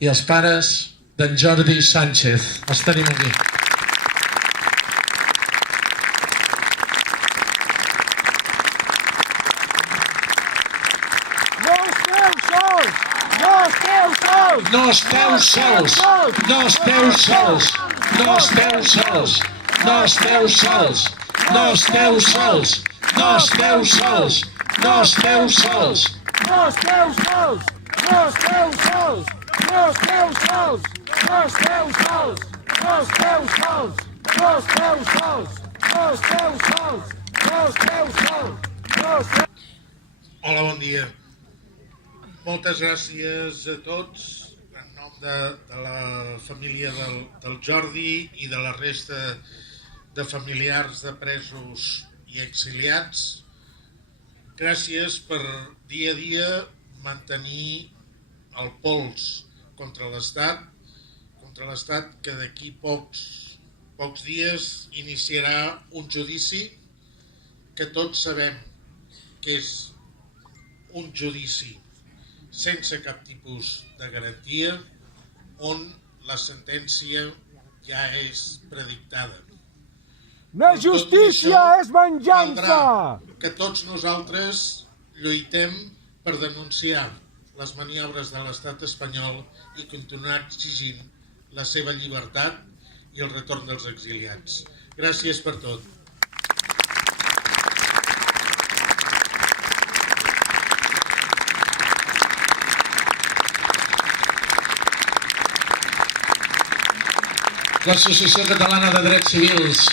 i els pares d'en Jordi Sánchez. Els tenim aquí. No esteu sols! No esteu sols! No esteu sols! No esteu sols! No esteu sols! No esteu sols! No esteu sols! No esteu sols! No esteu sols! No esteu sols! No esteu sols! No esteu sols! No esteu sols! No esteu sols! No esteu sols! No esteu... Hola, bon dia. Moltes gràcies a tots en nom de la família del Jordi i de la resta de familiars de presos i exiliats. Gràcies per dia a dia mantenir el pols contra l'Estat que d'aquí pocs dies iniciarà un judici que tots sabem que és un judici sense cap tipus de garantia, on la sentència ja és predictada. Més justícia és venjança! Caldrà que tots nosaltres lluitem per denunciar les maniobres de l'estat espanyol i continuar exigint la seva llibertat i el retorn dels exiliats. Gràcies per tot. L'Associació Catalana de Drets Civils